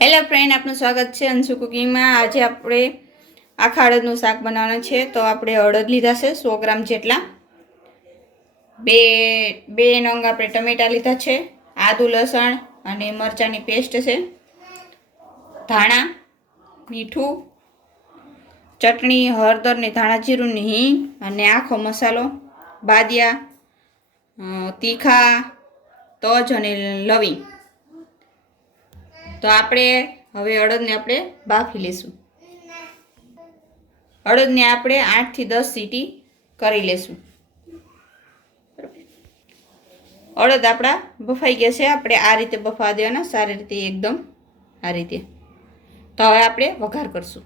Hello friend, આપનું સ્વાગત છે અંશુ કુકિંગમાં। આજે આપણે આખા અડદનું શાક બનાવવાનું છે। તો આપણે અડદ લીધા છે 100 ગ્રામ જેટલા, બે નંગ આપણે ટમેટા લીધા છે, આદુ લસણ અને મરચાંની પેસ્ટ છે, ધાણા, મીઠું, ચટણી, હળદર ને ધાણા જીરુંની હિંગ અને આખો મસાલો, બાદિયા, તીખા, તજ અને લવિંગ। તો આપણે હવે અડદને આપણે બાફી લેશું। અડદને આપણે 8 થી 10 સીટી કરી લેશું। અડદ આપણા બફાઈ ગયા છે। આપણે આ રીતે બફવા દેવાના, સારી રીતે એકદમ આ રીતે। તો હવે આપણે વઘાર કરશું।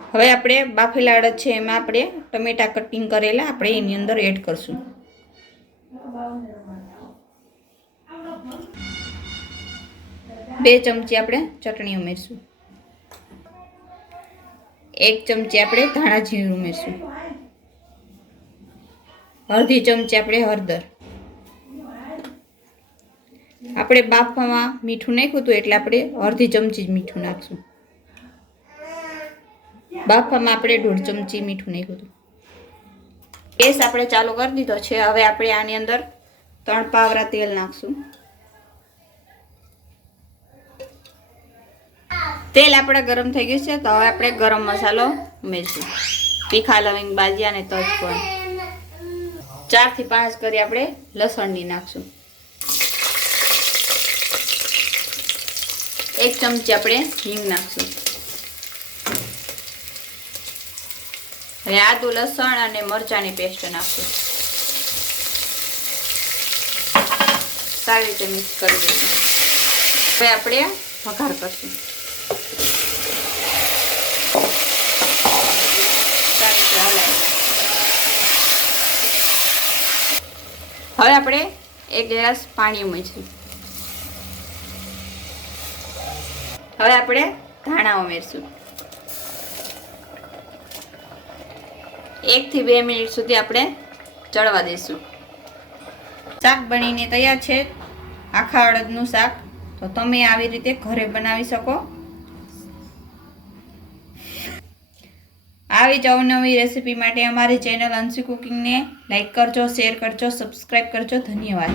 હવે આપણે બાફેલા અડદ છે એમાં આપણે ટમેટા કટિંગ કરેલા આપણે એની અંદર એડ કરશું। બે ચમચી આપણે ચટણી ઉમેરશું, 1 ચમચી આપણે ધાણા જીરું ઉમેરશું, અડધી ચમચી આપણે હળદર। આપણે બાફવામાં મીઠું નાખ્યું હતું એટલે આપણે અડધી ચમચી જ મીઠું નાખશું। બાફવામાં આપણે 1.5 ચમચી મીઠું નાખ્યું હતું। ગેસ આપણે ચાલુ કરી દીધો છે। હવે આપણે આની અંદર 3 પાવરા તેલ નાખશું। તેલ આપણે ગરમ થઈ ગયું છે। તો હવે આપણે ગરમ મસાલો ઉમેરશું, તીખા, લવિંગ, બાદિયા અને તજ પણ 4 થી 5 કરી આપણે લસણની નાખશું। 1 ચમચી આપણે હિંગ નાખશું। હવે આદુ લસણ અને મરચાંની પેસ્ટ નાખશું, સારી રીતે મિક્સ કરી દઈશું। હવે આપણે વઘાર કરશું। હવે આપણે 1 ગ્લાસ પાણી ઉમેરીશું। હવે આપણે ધાણા ઉમેરશું। 1 થી 2 મિનિટ સુધી આપણે ચડવા દઈશું। શાક બનીને તૈયાર છે, આખા અડદનું શાક। તો તમે આવી રીતે ઘરે બનાવી શકો। આવી જ અવનવી રેસીપી માટે અમારી ચેનલ અંશુ કુકિંગને લાઈક કરજો, શેર કરજો, સબસ્ક્રાઈબ કરજો। ધન્યવાદ।